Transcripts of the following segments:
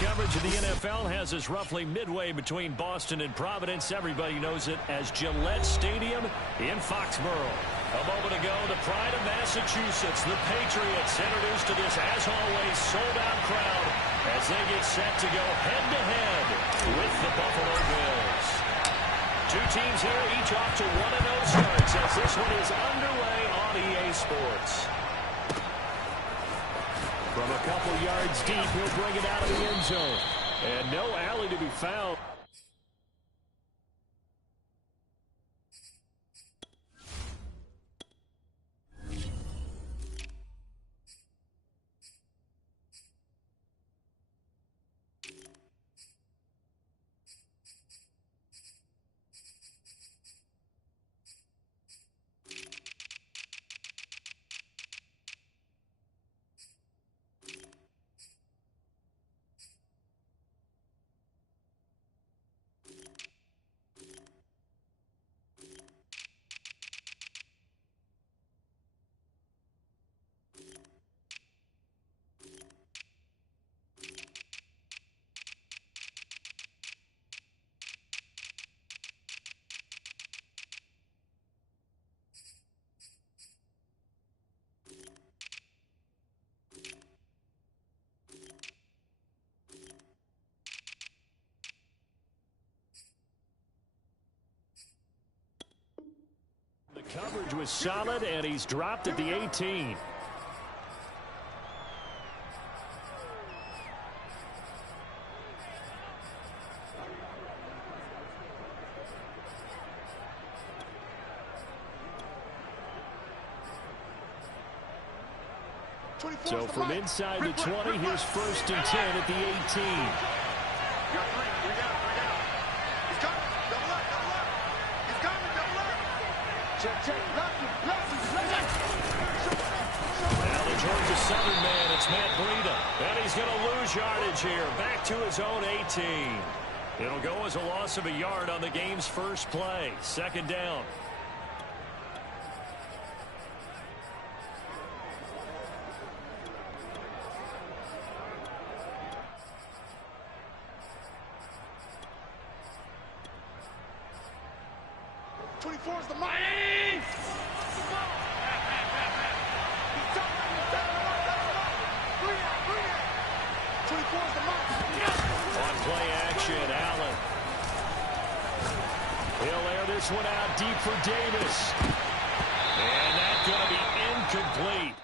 coverage of the NFL has us roughly midway between Boston and Providence. Everybody knows it as Gillette Stadium in Foxborough. A moment ago, the pride of Massachusetts, the Patriots, introduced to this, as always, sold-out crowd as they get set to go head-to-head with the Buffalo Bills. Two teams here, each off to 1-0 starts as this one is underway on EA Sports. From a couple yards deep, he'll bring it out of the end zone. And no alley to be found. Coverage was solid, and he's dropped at the 18. So from inside the 20, here's 1st and 10 at the 18. Now the Georgia Southern man, it's Matt Breida. And he's going to lose yardage here. Back to his own 18. It'll go as a loss of a yard on the game's first play. 2nd down. One out deep for Davis. And that's going to be incomplete.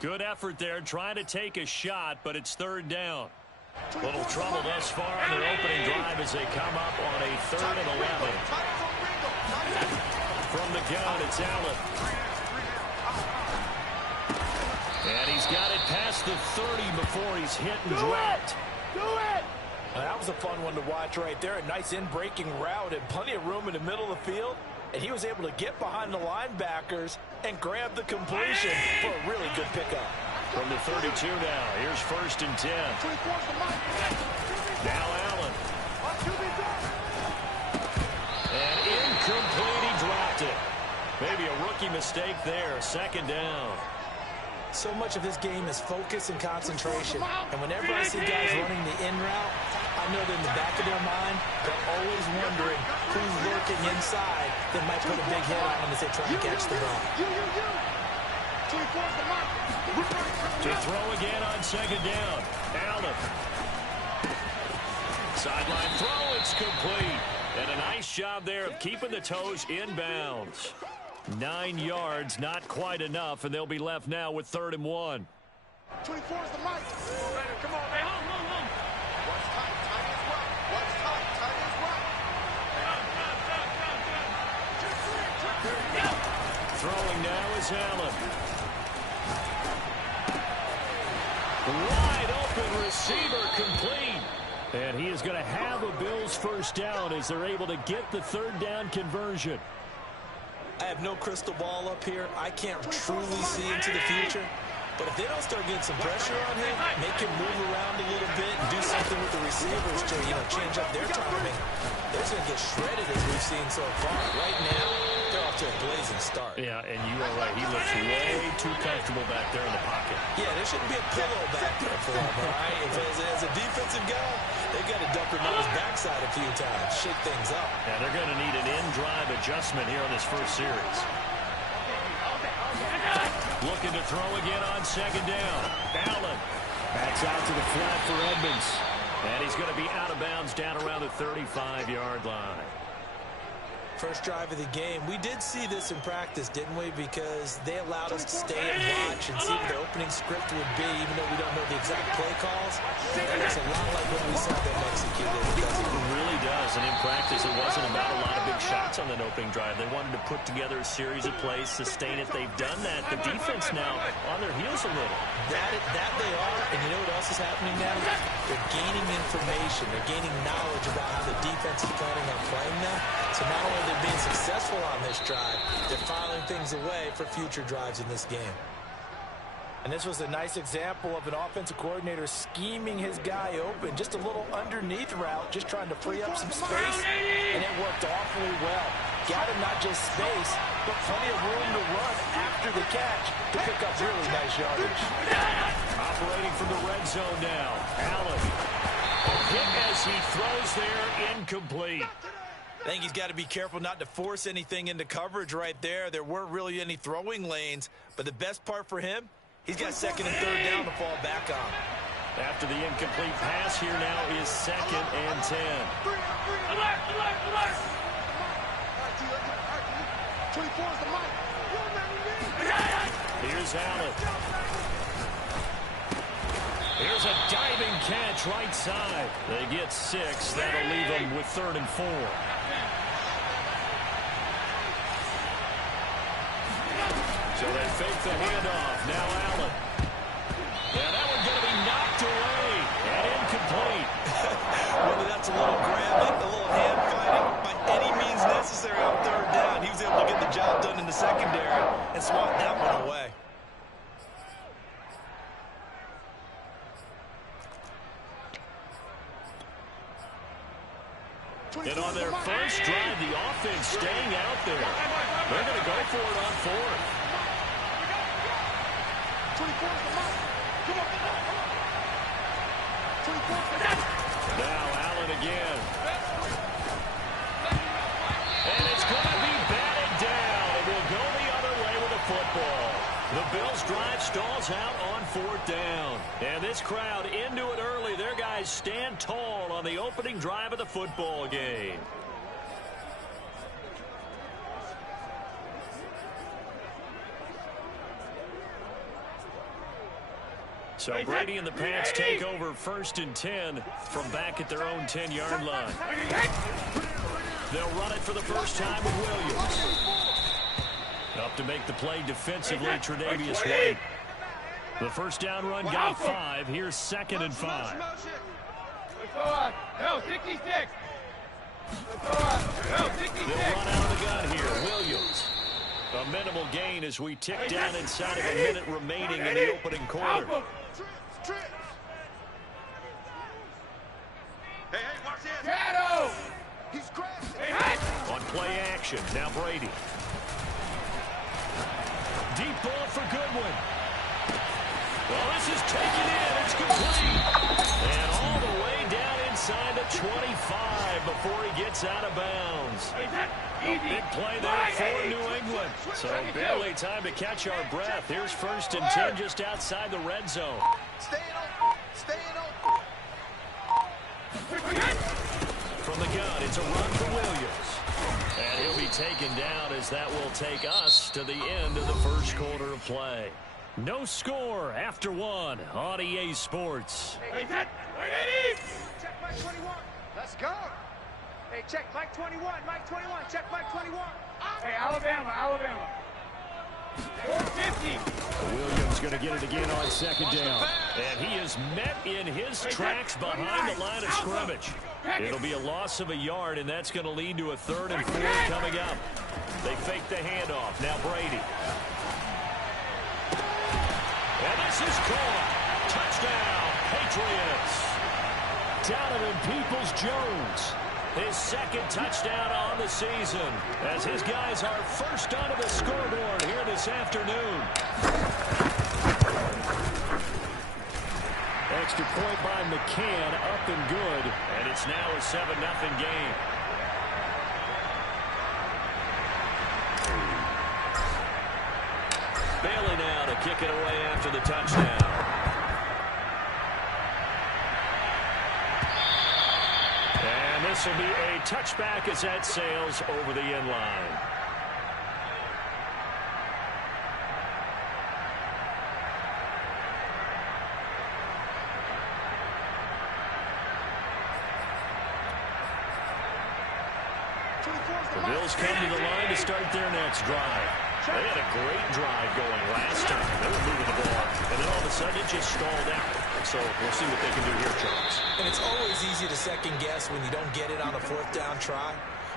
Good effort there trying to take a shot, but it's 3rd down. Little trouble thus far on their opening drive as they come up on a 3rd and 11. From the gun, it's Allen. And he's got it past the 30 before he's hit and dropped. Do it! That was a fun one to watch right there. A nice in-breaking route and plenty of room in the middle of the field. And he was able to get behind the linebackers and grab the completion for a really good pickup. From the 32 now, here's 1st and 10. Now Allen. And incomplete, he dropped it. Maybe a rookie mistake there, 2nd down. So much of this game is focus and concentration. And whenever I see guys running the in route, I know that in the back of their mind, they're always wondering who's lurking inside that might put a big hit on them as they try to catch the ball. To throw again on 2nd down. Allen. Sideline throw, it's complete. And a nice job there of keeping the toes inbounds. 9 yards, not quite enough, and they'll be left now with 3rd and 1. 24 is the mic. Come on, man. What's tight? Tight is right. What's tight? Tight is right. Throwing now is Allen. Wide open receiver complete. And he is going to have a Bills 1st down as they're able to get the 3rd down conversion. I have no crystal ball up here. I can't truly see into the future. But if they don't start getting some pressure on him, make him move around a little bit and do something with the receivers to, change up their timing, they're going to get shredded as we've seen so far. Right now, they're to a blazing start. Yeah, and you are right. He looks way too comfortable back there in the pocket. Yeah, there shouldn't be a pillow back there for him, all right? If as a defensive guy, they've got to dump him on his backside a few times, shake things up. Yeah, they're going to need an in-drive adjustment here on this first series. Looking to throw again on second down. Allen backs out to the flat for Edmonds. And he's going to be out of bounds down around the 35-yard line. First drive of the game. We did see this in practice, didn't we? Because they allowed us to stay and watch and see what the opening script would be, even though we don't know the exact play calls. It looks a lot like what we saw them execute. It really does. And in practice, it wasn't about a lot of big shots on that opening drive. They wanted to put together a series of plays, sustain it. They've done that. The defense now on their heels a little. That they are. And you know what else is happening now? They're gaining information. They're gaining knowledge about how the defense is planning on playing them. So not only they're being successful on this drive, they're filing things away for future drives in this game. And this was a nice example of an offensive coordinator scheming his guy open. Just a little underneath route, just trying to free up some space, and it worked awfully well. Got him not just space, but plenty of room to run after the catch to pick up really nice yardage. Operating from the red zone now. Allen. Hit as he throws there, incomplete. I think he's got to be careful not to force anything into coverage right there. There weren't really any throwing lanes, but the best part for him, he's got second and third down to fall back on. After the incomplete pass, here now is second and 10. Here's Allen. Here's a diving catch right side. They get 6. That'll leave them with 3rd and 4. So they fake the handoff. Now Allen. Yeah, that one's going to be knocked away and incomplete. Whether that's a little grabbing, a little hand fighting, by any means necessary on third down, he was able to get the job done in the secondary and swat that one away. And on their first drive, the offense staying out there. They're going to go for it on 4th. Now Allen again. And it's going to be batted down. It will go the other way with the football. The Bills' drive stalls out on 4th down. And this crowd into it early. Their guys stand tall on the opening drive of the football game. So Brady and the Pats take over 1st and 10 from back at their own 10-yard line. They'll run it for the first time with Williams. Up to make the play defensively, Tre'Davious White. The first down run got 5. Here's 2nd and 5. They'll run out of the gun here. Williams. A minimal gain as we tick down inside of a minute remaining in the opening quarter. On play action, now Brady. Deep ball for Goodwin. Well, this is taken in. It's complete. And all the way down inside the 25 before he gets out of bounds. A big play there for New England. So barely time to catch our breath. Here's 1st and 10 just outside the red zone. Staying open. Staying open. From the gun, it's a run for Williams. And he'll be taken down as that will take us to the end of the first quarter of play. No score after 1 on EA Sports. Check Mike 21. Let's go. Hey, check Mike 21. Mike 21. Check Mike 21. Hey, Alabama. 450. Williams going to get it again on 2nd down. And he is met in his tracks behind the line of scrimmage. It'll be a loss of a yard, and that's going to lead to a 3rd and 4 coming up. They fake the handoff. Now Brady. And this is caught. Touchdown, Patriots. Donovan Peoples-Jones. His second touchdown on the season, as his guys are first onto the scoreboard here this afternoon. Extra point by McCann, up and good, and it's now a 7-0 game. Bailey now to kick it away after the touchdown. And this will be a touchback as that sails over the end line. The Bills come to the line to start their next drive. They had a great drive going last time. They were moving the ball, and then all of a sudden it just stalled out. So we'll see what they can do here, Charles. And it's always easy to second guess when you don't get it on a fourth down try.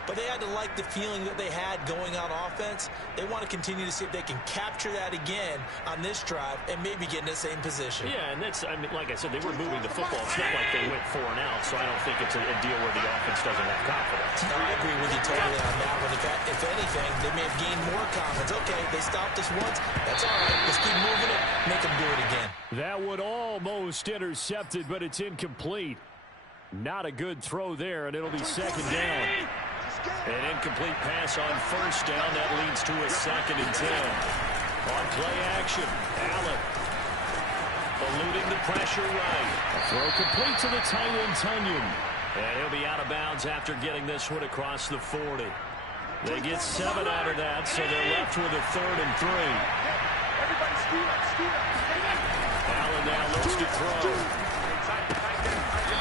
But they had to like the feeling that they had going on offense. They want to continue to see if they can capture that again on this drive and maybe get in the same position. Yeah, and that's, I mean, like I said, they were moving the football. It's not like they went 4 and out, so I don't think it's a deal where the offense doesn't have confidence. No, I agree with you totally on that one. If anything, they may have gained more confidence. Okay, they stopped us once. That's all right. Let's keep moving it. Make them do it again. That would almost intercepted, but it's incomplete. Not a good throw there, and it'll be second down. An incomplete pass on first down. That leads to a 2nd and 10. On play action, Allen eluding the pressure right. A throw complete to the tight end, Tunyon. And he'll be out of bounds after getting this one across the 40. They get 7 out of that, so they're left with a 3rd and 3. Allen now looks to throw.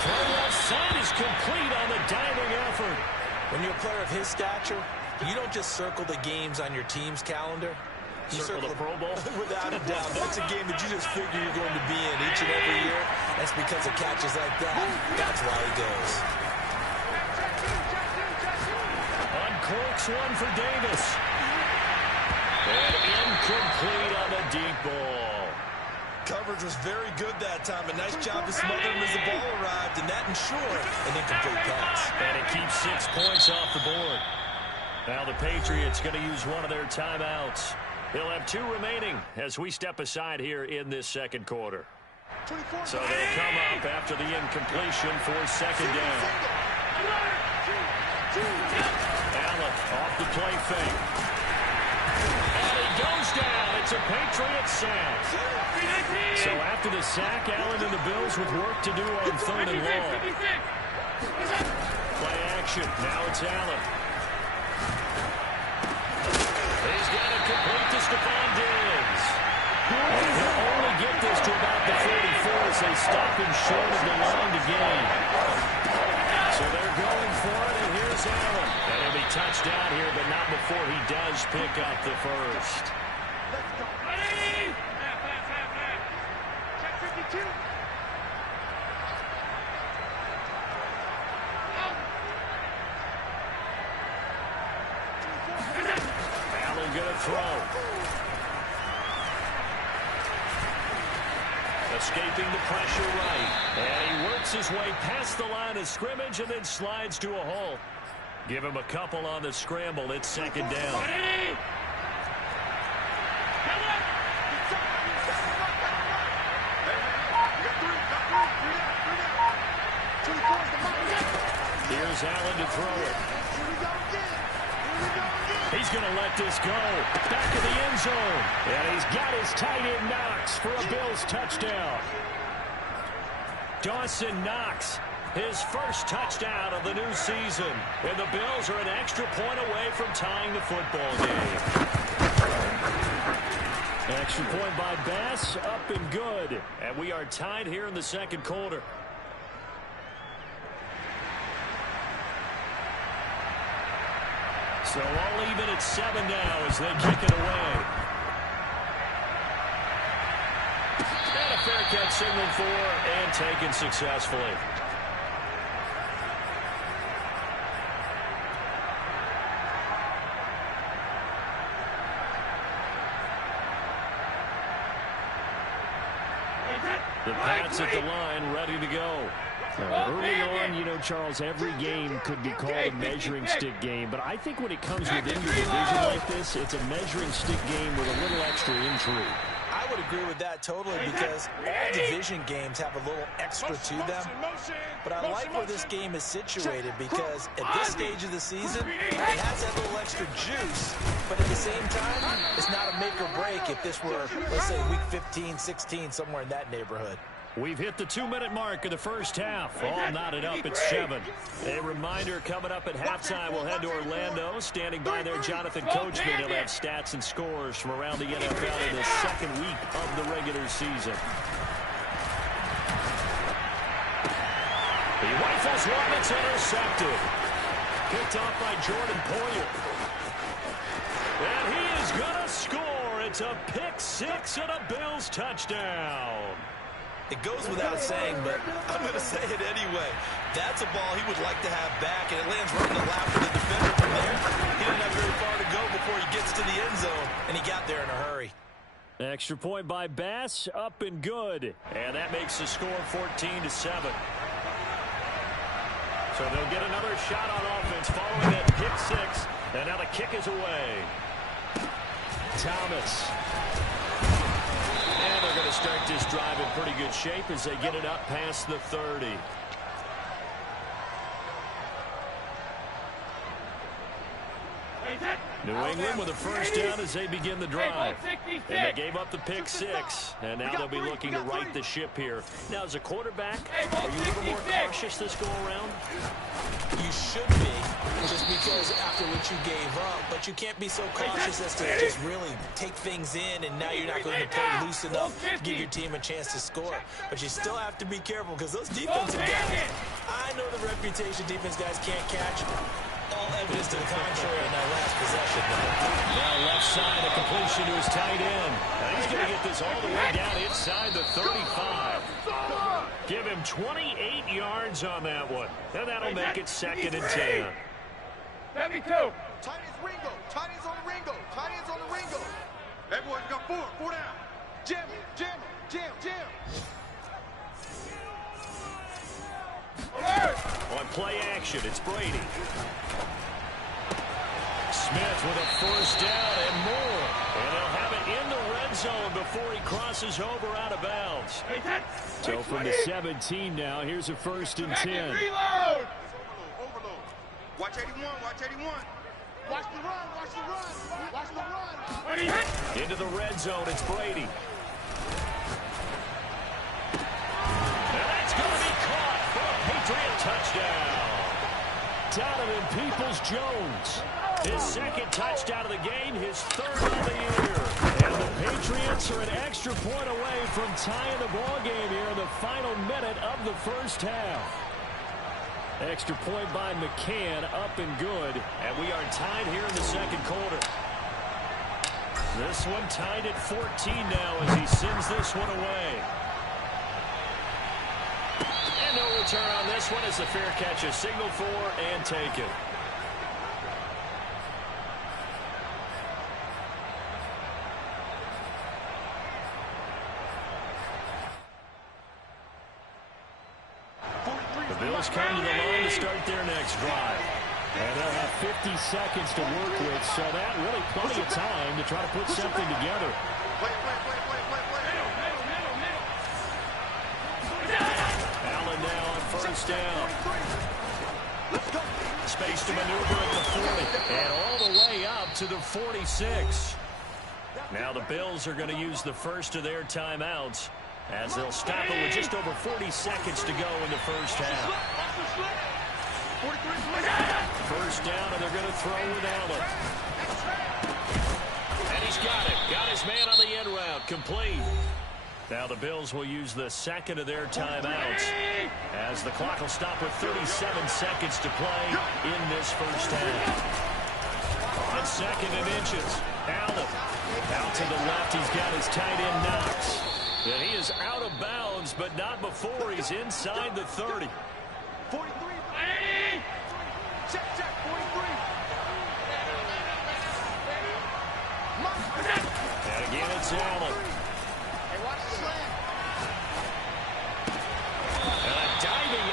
Throw left side is complete on the diving effort. When you're a player of his stature, you don't just circle the games on your team's calendar. You circle the Pro Bowl? Without a doubt. That's a game that you just figure you're going to be in each and every year. That's because of catches like that. That's why he goes. Uncorks one for Davis. And incomplete on the deep ball. Coverage was very good that time. A nice job to smother him as the ball arrived, and that ensured an incomplete pass. And it keeps 6 points off the board. Now the Patriots going to use one of their timeouts. He'll have 2 remaining as we step aside here in this second quarter. So they'll come up after the incompletion for second down. Allen off the play fake. And he goes down. It's a Patriot sack. So after the sack, Allen and the Bills with work to do on 3rd and long. Play action. Now it's Allen. He's got it complete to Stephon Diggs. And he'll only get this to about the 44 as they stop him short of the line to gain. So they're going for it, and here's Allen. And he'll be touched down here, but not before he does pick up the first. Allen gonna throw. Escaping the pressure right. And he works his way past the line of scrimmage and then slides to a halt. Give him a couple on the scramble. It's second down. Here's Allen to throw it. He's going to let this go. Back of the end zone. And he's got his tight end Knox for a Bills touchdown. Dawson Knox, his first touchdown of the new season. And the Bills are an extra point away from tying the football game. Extra point by Bass, up and good. And we are tied here in the second quarter. So all even at 7 now as they kick it away. And a fair catch signaled for and taken successfully. The Pats at the line, ready to go. Early on, you know, Charles, every game could be called a measuring stick game, but I think when it comes within your division like this, it's a measuring stick game with a little extra intrigue. I would agree with that totally because all division games have a little extra to them. But I like where this game is situated because at this stage of the season, it has that little extra juice. But at the same time, it's not a make or break if this were, let's say, week 15, 16, somewhere in that neighborhood. We've hit the 2-minute mark of the first half. All knotted up at 7. A reminder, coming up at halftime, we'll head to Orlando. Standing by there, Jonathan Coachman. He'll have stats and scores from around the NFL in the second week of the regular season. He rifles one. It's intercepted. Picked off by Jordan Poyer. And he is going to score. It's a pick six and a Bills touchdown. It goes without saying, but I'm going to say it anyway. That's a ball he would like to have back, and it lands right in the lap of the defender from there. He didn't have very far to go before he gets to the end zone, and he got there in a hurry. Extra point by Bass, up and good. And that makes the score 14-7. So they'll get another shot on offense following that pick six. And now the kick is away. Thomas. And they're going to start this drive in pretty good shape as they get it up past the 30. New England with a first down as they begin the drive. And they gave up the pick six. And now they'll be looking to right the ship here. Now, as a quarterback, are you a little more cautious this go-around? You should be, just because after what you gave up. But you can't be so cautious as to just really take things in, and now you're not going to play loose enough to give your team a chance to score. But you still have to be careful because those defensive guys, I know the reputation defense guys can't catch. All evidence to the contrary on that last possession. Now left side, a completion to his tight end. Now he's going to get this all the way down inside the 35. Give him 28 yards on that one. And that'll make it 2nd and 10. Let me go. Tight ends Ringo. Tight ends on the Ringo. Tight ends on the Ringo. Everyone got four down. Jim. On play action, it's Brady. Smith with a first down and more. And they'll have it in the red zone before he crosses over out of bounds. So from the 17 now, here's a 1st and 10. Reload. Overload. Watch 81. Watch 81. Watch the run. Watch the run. Into the red zone, it's Brady. And that's going to be caught for a Patriot touchdown. Donovan Peoples-Jones. His 2nd touchdown of the game, his 3rd of the year. And the Patriots are an extra point away from tying the ball game here in the final minute of the first half. Extra point by McCann, up and good. And we are tied here in the 2nd quarter. This one tied at 14 now as he sends this one away. And no return on this one as the fair catch is signaled for and taken. The Bills come to the line to start their next drive. And they'll have 50 seconds to work with, so that really plenty of time to try to put something together. Allen now on first down. Space to maneuver at the 40. And all the way up to the 46. Now the Bills are going to use the first of their timeouts as they'll stop it with just over 40 seconds to go in the first half. First down, and they're going to throw with Allen. And he's got it. Got his man on the end route. Complete. Now the Bills will use the 2nd of their timeouts as the clock will stop with 37 seconds to play in this first half. On 2nd and inches, Allen out to the left. He's got his tight end Knox. And he is out of bounds, but not before he's inside the 30. 43. Check, 43. And again, it's Allen. Hey, watch the slant. And a diving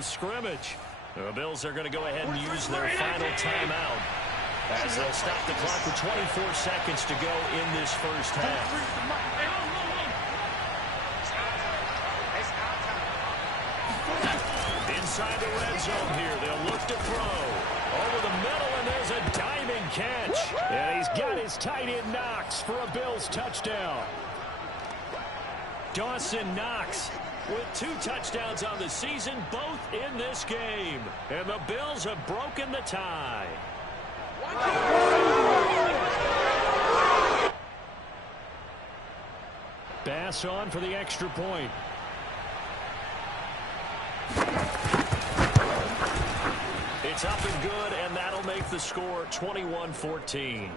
of scrimmage. The Bills are going to go ahead and use their final timeout as they'll stop the clock with 24 seconds to go in this first half. Inside the red zone here, they'll look to throw. Over the middle, and there's a diving catch. And he's got his tight end Knox for a Bills touchdown. Dawson Knox with 2 touchdowns on the season, both in this game. And the Bills have broken the tie. Bass on for the extra point. It's up and good, and that'll make the score 21-14.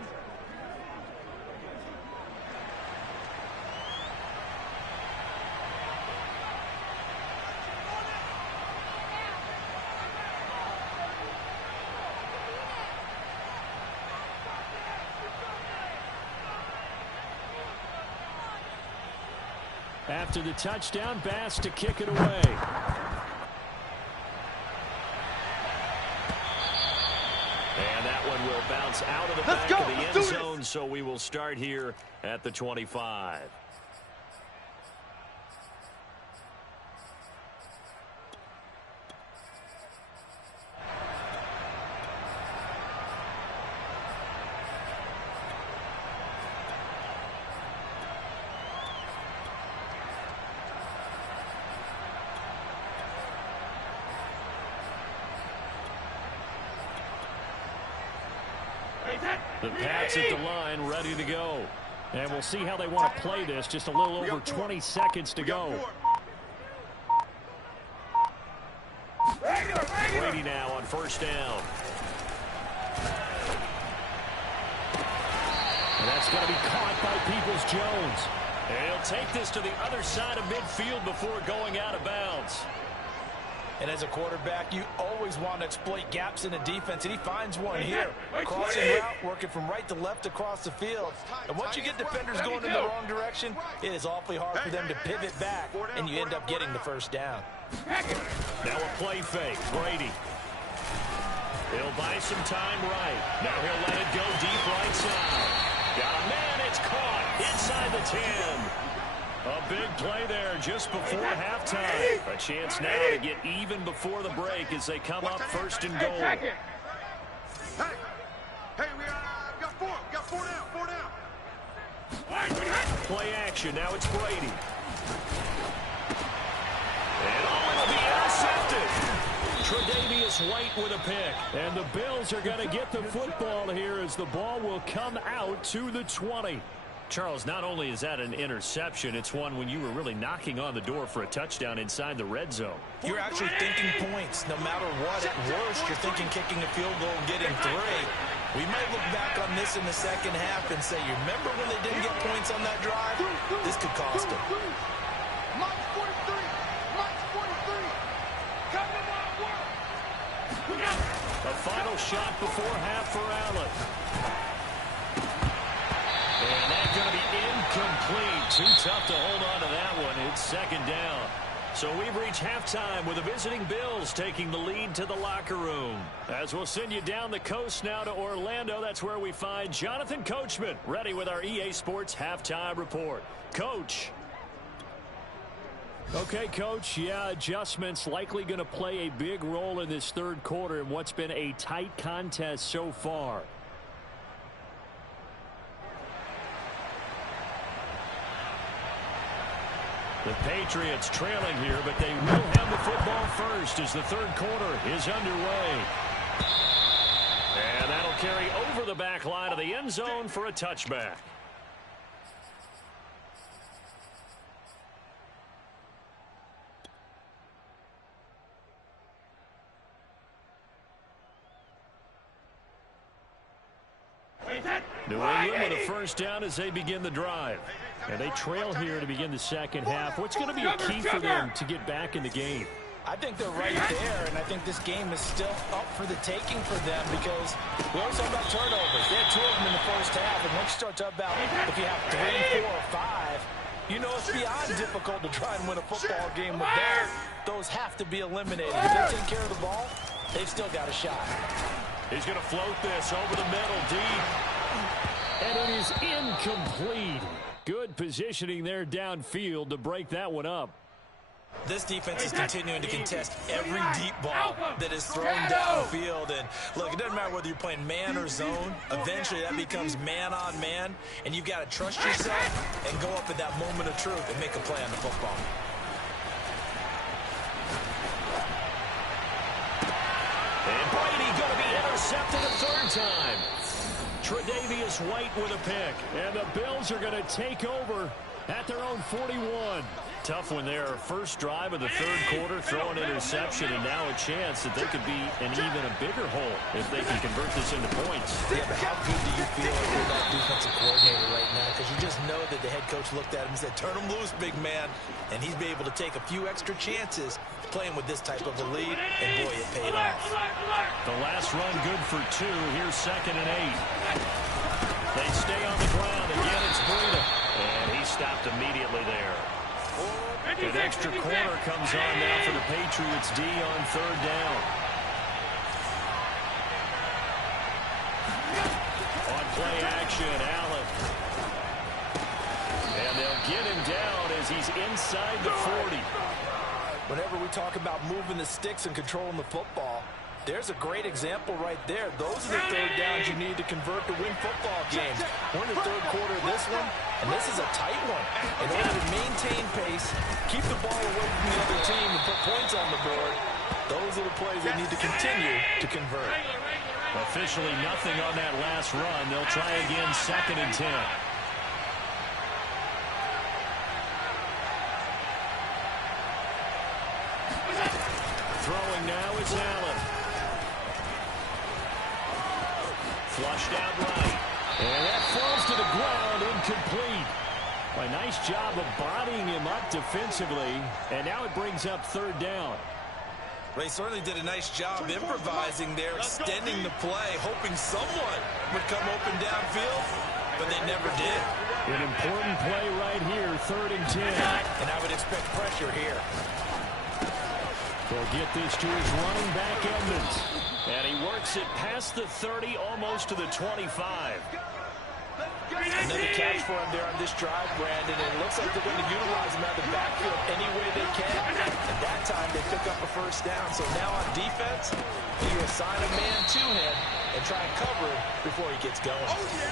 After the touchdown, Bass to kick it away. And that one will bounce out of the back of the end zone, so we will start here at the 25. The Pats at the line, ready to go. And we'll see how they want to play this. Just a little over 20 seconds to go. Brady now on first down. And that's going to be caught by Peoples-Jones. And he'll take this to the other side of midfield before going out of bounds. And as a quarterback, you always want to exploit gaps in the defense, and he finds one here. Crossing route, working from right to left across the field. And once you get defenders going in the wrong direction, it is awfully hard for them to pivot back, and you end up getting the first down. Now a play fake, Brady. He'll buy some time right. Now he'll let it go deep right side. Got a man, it's caught inside the 10. A big play there just before halftime. A chance now to get even before the break as they come up first and goal. Hey, we got four down. Play action, now it's Brady. And it'll be intercepted. Tre'Davious White with a pick. And the Bills are going to get the football here as the ball will come out to the 20. Charles, not only is that an interception, it's one when you were really knocking on the door for a touchdown inside the red zone. You're actually thinking points. No matter what, at worst, you're thinking kicking a field goal and getting 3. We might look back on this in the second half and say, you remember when they didn't get points on that drive? This could cost them. Mike 43. Coming on, A final shot before half for Allen. And that's going to be incomplete. Too tough to hold on to that one. It's second down. So we've reached halftime with the visiting Bills taking the lead to the locker room. As we'll send you down the coast now to Orlando, that's where we find Jonathan Coachman ready with our EA Sports halftime report. Coach. Okay, Coach, yeah, adjustments likely going to play a big role in this third quarter in what's been a tight contest so far. The Patriots trailing here, but they will have the football first as the third quarter is underway. And that'll carry over the back line of the end zone for a touchback. New England with a first down as they begin the drive. And they trail here to begin the second half. What's going to be a key for them to get back in the game? I think they're right there, and I think this game is still up for the taking for them because we always talk about turnovers. They had 2 of them in the first half, and once you start talking about if you have 3, 4, or 5, You know, it's beyond difficult to try and win a football game with that. Those have to be eliminated. If they take care of the ball, they've still got a shot. He's going to float this over the middle, deep. And it is incomplete. Good positioning there downfield to break that one up. This defense is continuing to contest every deep ball that is thrown downfield. And look, it doesn't matter whether you're playing man or zone. Eventually, that becomes man on man. And you've got to trust yourself and go up at that moment of truth and make a play on the football. And Brady going to be intercepted a third time. Tre'Davious White with a pick. And the Bills are going to take over at their own 41. Tough one there. First drive of the third quarter, throw an interception, and now a chance that they could be in even a bigger hole if they can convert this into points. Yeah, but how good do you feel if you're that defensive coordinator right now? Because you just know that the head coach looked at him and said, turn him loose, big man. And he's been able to take a few extra chances playing with this type of a lead, and boy, it paid off. The last run good for 2. Here's 2nd and 8. They stay on the ground. Again, it's Breida. And he stopped immediately there. An extra corner comes on now for the Patriots D on third down. On play action, Allen. And they'll get him down as he's inside the 40. Whenever we talk about moving the sticks and controlling the football, there's a great example right there. Those are the third downs you need to convert to win football games. We're in the third quarter of this one, and this is a tight one. In order to maintain pace, keep the ball away from the other team, and put points on the board, those are the plays they need to continue to convert. Officially nothing on that last run. They'll try again 2nd and 10. Throwing now is Allen. Flushed out right. And that falls to the ground, incomplete. A nice job of bodying him up defensively. And now it brings up third down. They certainly did a nice job improvising there, extending the play, hoping someone would come open downfield, but they never did. An important play right here, 3rd and 10. And I would expect pressure here. They'll get this to his running back, Edmonds. And he works it past the 30, almost to the 25. Another catch for him there on this drive, Brandon. And it looks like they're going to utilize him out of the backfield any way they can. And that time they pick up a first down. So now on defense, you assign a man to him and try and cover him before he gets going. Oh, yeah.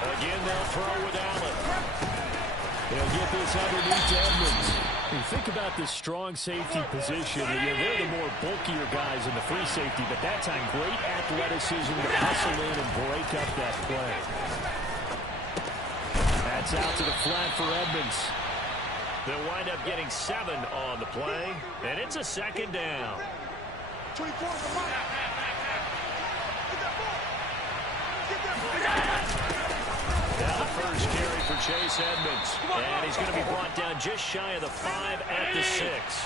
Again, they'll throw with Allen. They'll get this underneath to Edmonds. You think about this strong safety position. They're the more bulkier guys in the free safety, but that time great athleticism to hustle in and break up that play. That's out to the flat for Edmonds. They'll wind up getting 7 on the play, and it's a 2nd down. 24 is the mark. Now the first carry for Chase Edmonds. And he's going to be brought down just shy of the 5 at the 6.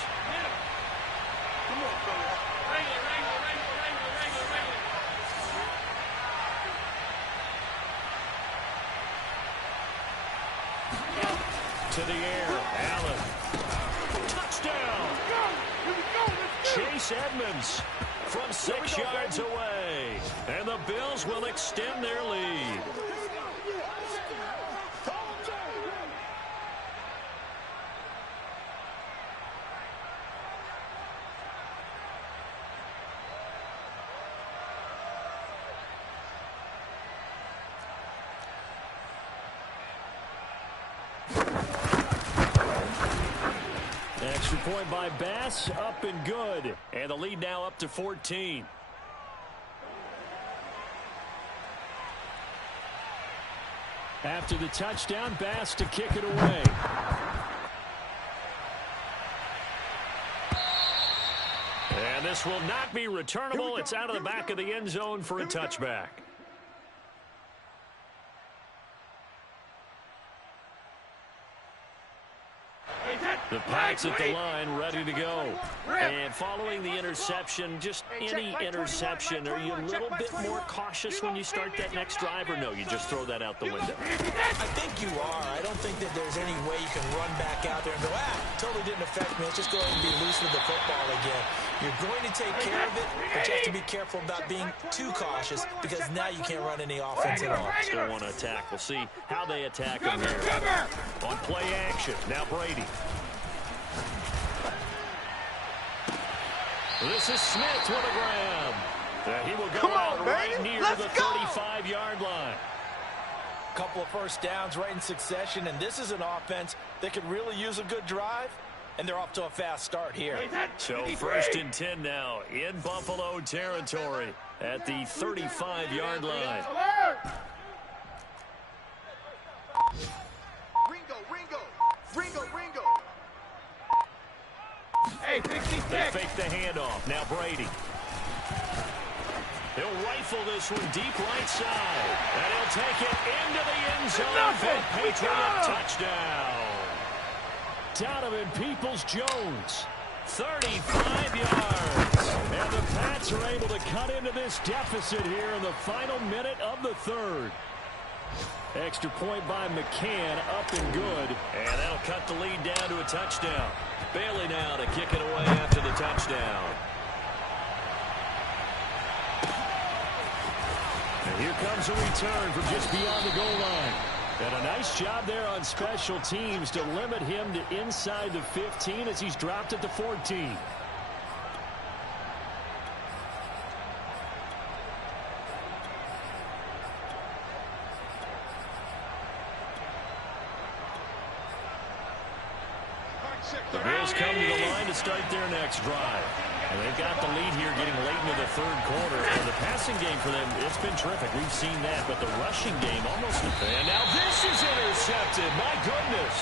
To the air, Allen. Touchdown! Chase Edmonds from 6 yards away. And the Bills will extend their lead. Extra point by Bass, up and good. And the lead now up to 14. After the touchdown, Bass to kick it away. And this will not be returnable. It's out of the back of the end zone for a touchback. The Pats at the line, ready to go. And following the interception, just any interception, are you a little bit more cautious when you start that next drive, or no, you just throw that out the window? I think you are. I don't think that there's any way you can run back out there and go, totally didn't affect me. Let's just go ahead and be loose with the football again. You're going to take care of it, but you have to be careful about being too cautious because now you can't run any offense at all. Still want to attack. We'll see how they attack him here. On play action, now Brady. This is Smith with a grab. He will go out right near the 35-yard line. Couple of first downs right in succession, and this is an offense that could really use a good drive, and they're off to a fast start here. So 1st and 10 now in Buffalo territory at the 35-yard line. Ringo. Hey, they fake the handoff. Now Brady. He'll rifle this one deep right side. And he'll take it into the end zone for a Patriot touchdown. Donovan Peoples-Jones, 35 yards. And the Pats are able to cut into this deficit here in the final minute of the third. Extra point by McCann, up and good. And that'll cut the lead down to a touchdown. Bailey now to kick it away after the touchdown. And here comes a return from just beyond the goal line. And a nice job there on special teams to limit him to inside the 15 as he's dropped at the 14. The Bills come to the line to start their next drive. And they've got the lead here getting late into the third quarter. And the passing game for them, it's been terrific. We've seen that. But the rushing game almost... And now this is intercepted. My goodness.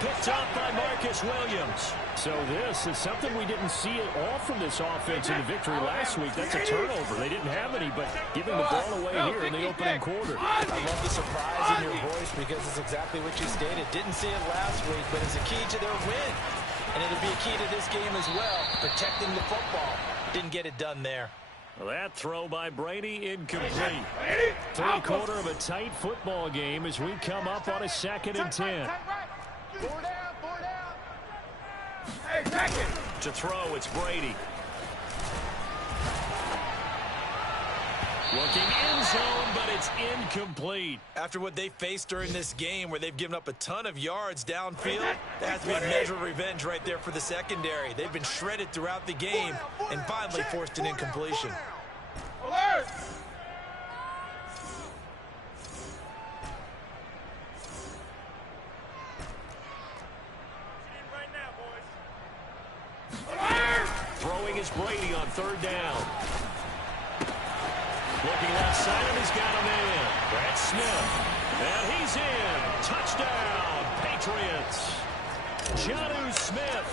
Picked up by Marcus Williams. So this is something we didn't see at all from this offense in the victory last week. That's a turnover. They didn't have any, but giving the ball away here in the opening quarter. I love the surprise in your voice because it's exactly what you stated. Didn't see it last week, but it's a key to their win. And it'll be a key to this game as well, protecting the football. Didn't get it done there. Well, that throw by Brady incomplete. Third quarter of a tight football game as we come up on a 2nd and 10. Four down. Hey, to throw, it's Brady. Looking end zone, but it's incomplete. After what they faced during this game where they've given up a ton of yards downfield, that has to be a measure of revenge right there for the secondary. They've been shredded throughout the game and finally forced an incompletion. Alert! Throwing is Brady on 3rd down. Looking left side, and he's got him in. Brad Smith. And he's in. Touchdown, Patriots. Jonnu Smith,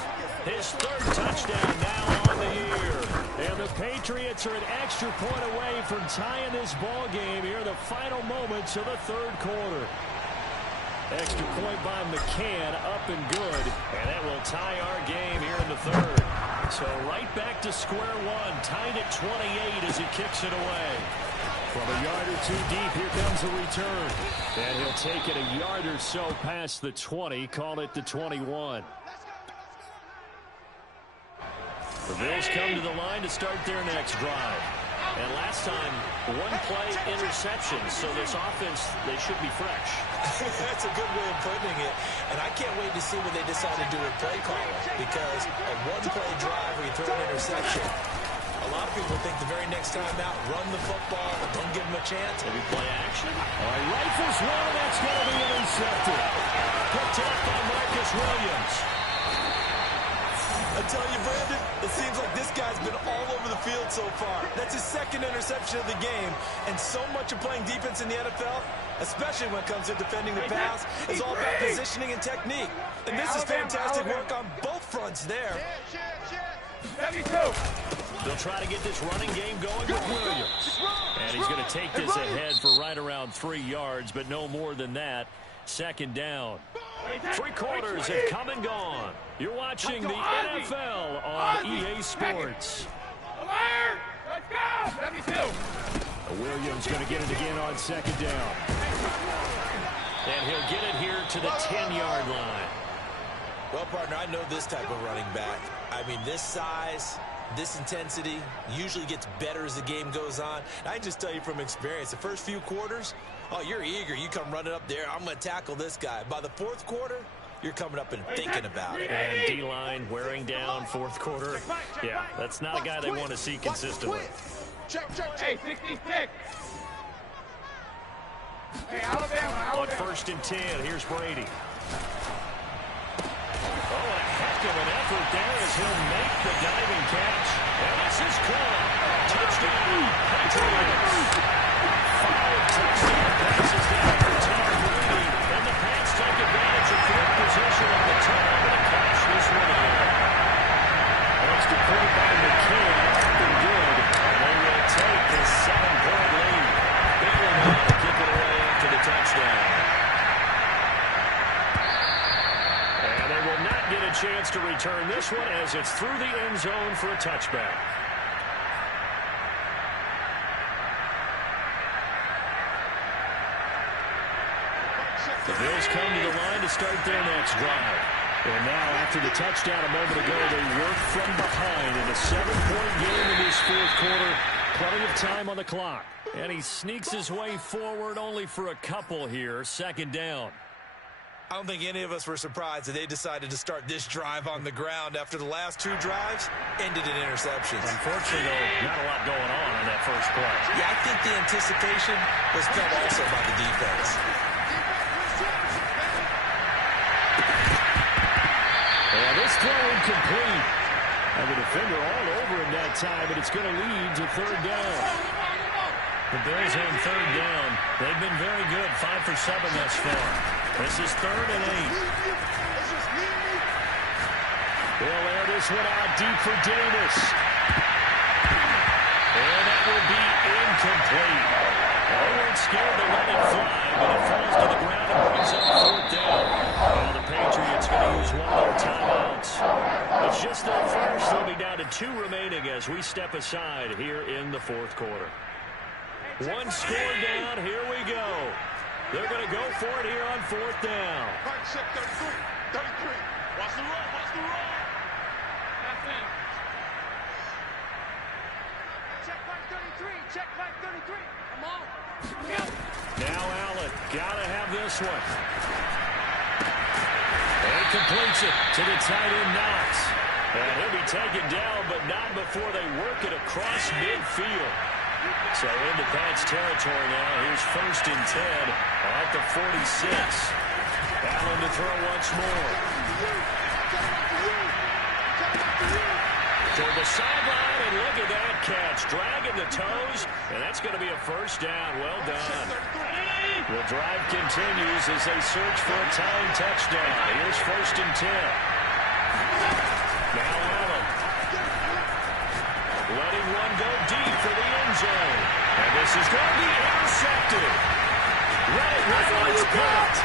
his 3rd touchdown now on the year. And the Patriots are an extra point away from tying this ball game here in the final moments of the 3rd quarter. Extra point by McCann, up and good. And that will tie our game here in the 3rd. So right back to square one, tied at 28 as he kicks it away. From a yard or two deep, here comes the return. And he'll take it a yard or so past the 20, call it the 21. The Bills come to the line to start their next drive. And last time, one play interception, so this offense, they should be fresh. That's a good way of putting it. And I can't wait to see what they decide to do with play calling, because a one-play drive where you throw an interception, a lot of people think the very next time out, run the football, don't give them a chance. Maybe play action. All right, rifles one, and that's going to be intercepted. Picked up by Marcus Williams. I tell you, Brandon, it seems like this guy's been all over the field so far. That's his 2nd interception of the game, and so much of playing defense in the NFL, especially when it comes to defending the pass, is all about positioning and technique. And this is fantastic work on both fronts there. They'll try to get this running game going with Williams. And he's going to take this ahead for right around 3 yards, but no more than that. 2nd down. Three quarters have come and gone. You're watching the NFL on EA Sports. Williams going to get it again on second down. And he'll get it here to the 10-yard line. Well, partner, I know this type of running back. I mean, this size, this intensity usually gets better as the game goes on. I just tell you from experience, the first few quarters, oh, you're eager. You come running up there. I'm going to tackle this guy. By the fourth quarter, you're coming up and thinking about it. And D-line wearing down fourth quarter. Yeah, that's not a guy they want to see consistently. Check. Hey, 66. Hey, Alabama. On 1st and 10, here's Brady. Oh, a heck of an effort there as he'll make the diving catch. And this is caught. Touchdown, Patriots. 5 touchdown passes down for Tom Brady. And the Pats take advantage of field position on the top of the catch this one in. That's deployed by McCann. Nothing good. And they will take the 7-point lead. Bailey will kick it away after the touchdown. And they will not get a chance to return this one as it's through the end zone for a touchback. The Bills come to the line to start their next drive. And now, after the touchdown a moment ago, they work from behind in a 7-point game in this fourth quarter. Plenty of time on the clock. And he sneaks his way forward only for a couple here. Second down. I don't think any of us were surprised that they decided to start this drive on the ground after the last 2 drives ended in interceptions. Unfortunately, though, not a lot going on that first play. Yeah, I think the anticipation was felt also by the defense. And this throw incomplete. And the defender all over him that time, but it's going to lead to 3rd down. The Bills on 3rd down. They've been very good, 5 for 7 thus far. This is 3rd and 8. They'll air this one out deep for Davis. And that will be incomplete. They weren't scared to let it fly, but it falls to the ground and brings up 4th down. Well, the Patriots going to use one of their timeouts. It's just their first. They'll be down to 2 remaining as we step aside here in the 4th quarter. 1 score down. Here we go. They're going to go for it here on 4th down. Check 33. Watch the run. That's in. Check Mike 33. Check Mike 33. Come on. Now Allen. Got to have this one. And he completes it to the tight end Knox. And he'll be taken down, but not before they work it across midfield. So into Pats territory now. Here's 1st and 10 at the 46. Allen to throw once more. Toward the sideline, and look at that catch. Dragging the toes, and that's going to be a 1st down. Well done. The drive continues as they search for a tying touchdown. Here's 1st and 10. Now Allen. Letting one go deep for the end zone. And this is going to be intercepted. Right on its caught.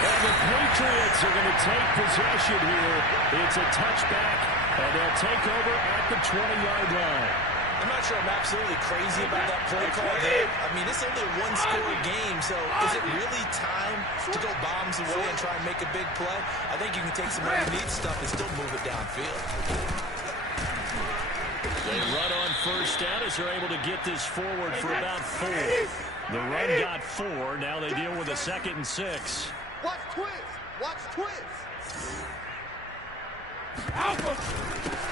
And the Patriots are going to take possession here. It's a touchback, and they'll take over at the 20-yard line. I'm not sure I'm absolutely crazy about that play call there. I mean, it's only a 1-score game, so is it really time to go bombs away and try and make a big play? I think you can take some underneath stuff and still move it downfield. They run on 1st down as they're able to get this forward for about 4. The run got 4. Now they deal with a 2nd and 6. Watch twist.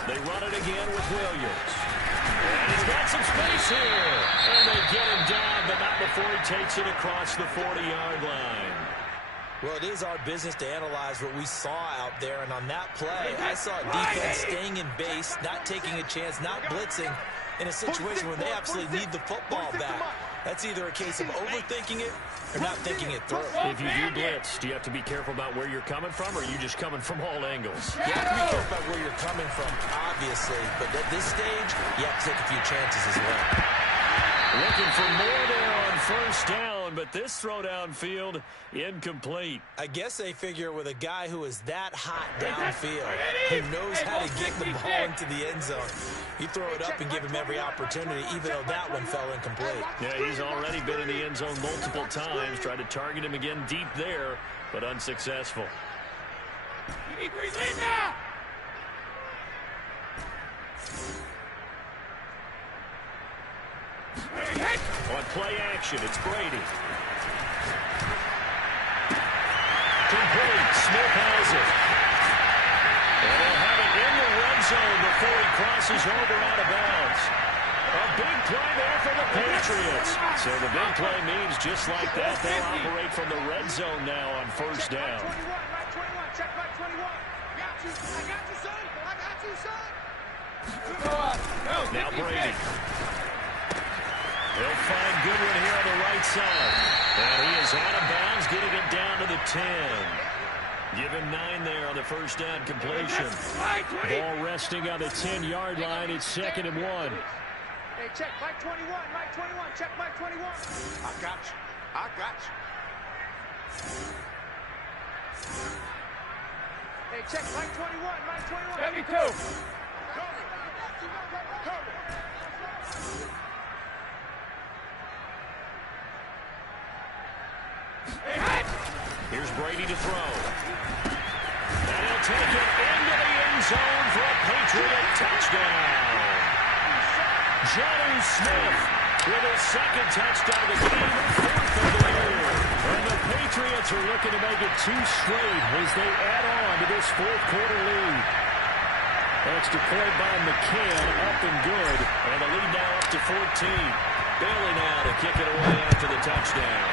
They run it again with Williams. And he's got some space here. And they get him down, but not before he takes it across the 40-yard line. Well, it is our business to analyze what we saw out there, and on that play, I saw defense staying in base, not taking a chance, not blitzing in a situation where they absolutely need the football back. That's either a case of overthinking it or not thinking it through. If you do blitz, do you have to be careful about where you're coming from, or are you just coming from all angles? You have to be careful about where you're coming from, obviously, but at this stage, you have to take a few chances as well. Looking for more there on 1st down. zone, but this throw downfield incomplete. I guess they figure with a guy who is that hot downfield, who knows how to get the ball into the end zone, you throw it up and give him every opportunity, even though that one fell incomplete. Yeah, he's already been in the end zone multiple times. Tried to target him again deep there, but unsuccessful. On play action, it's Brady. Complete. Smith has it. And they'll have it in the red zone before he crosses over out of bounds. A big play there for the Patriots. So the big play means just like that, they'll operate from the red zone now on first down. Check back 21. I got you, son. I got you, son. Now Brady. He'll find Goodwin here on the right side. And he is out of bounds, getting it down to the 10. Give him 9 there on the first down completion. Ball resting on the 10-yard line. It's 2nd and 1. Hey, check Mike 21. Mike 21. Check Mike 21. I got you. I got you. Hey, check Mike 21. Mike 21. 72. Here's Brady to throw. And he'll take it into the end zone for a Patriot touchdown. Jonnu Smith with his 2nd touchdown of the game, 4th of the year. And the Patriots are looking to make it 2 straight as they add on to this 4th quarter lead. That's deployed by McCann, up and good. And the lead now up to 14. Bailey now to kick it away after the touchdown.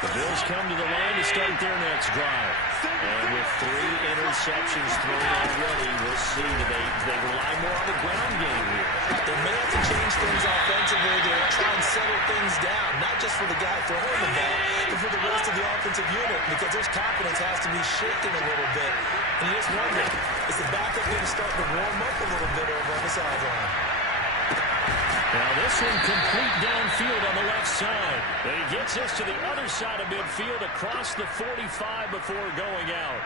The Bills come to the line to start their next drive. And with 3 interceptions thrown already, we'll see they rely more on the ground game here. They may have to change things offensively to try and settle things down, not just for the guy throwing the ball, but for the rest of the offensive unit, because their confidence has to be shaken a little bit. And you just wonder, is the backup going to start to warm up a little bit over on the sideline? Now this one complete downfield on the left side. And he gets us to the other side of midfield across the 45 before going out.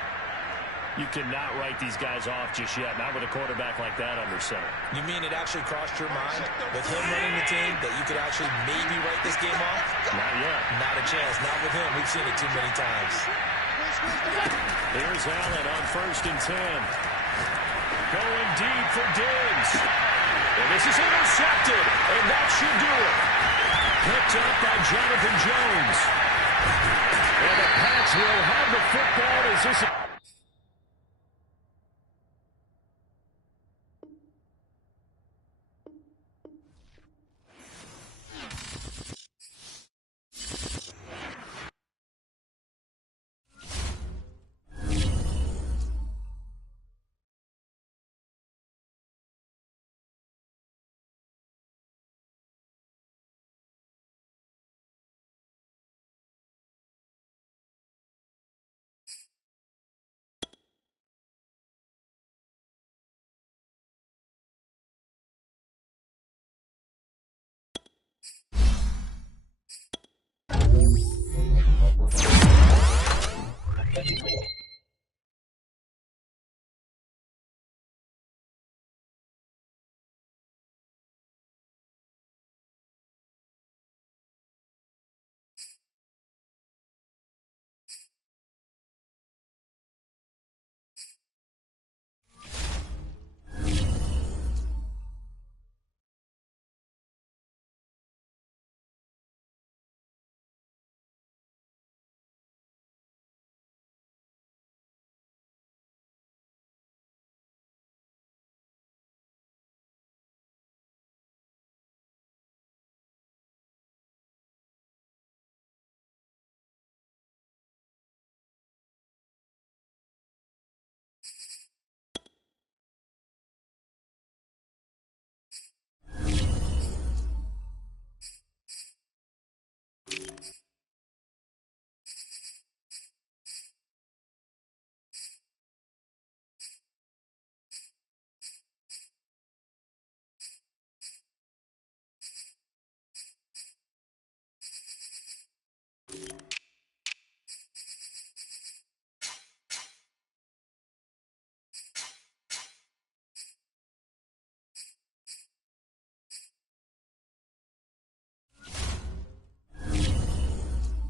You cannot write these guys off just yet, not with a quarterback like that under center. You mean it actually crossed your mind with him running the team that you could actually maybe write this game off? Not yet. Not a chance. Not with him. We've seen it too many times. Here's Allen on 1st and 10. Going deep for Diggs. And this is intercepted, and that should do it. Picked up by Jonathan Jones. And the Pats will have the football as this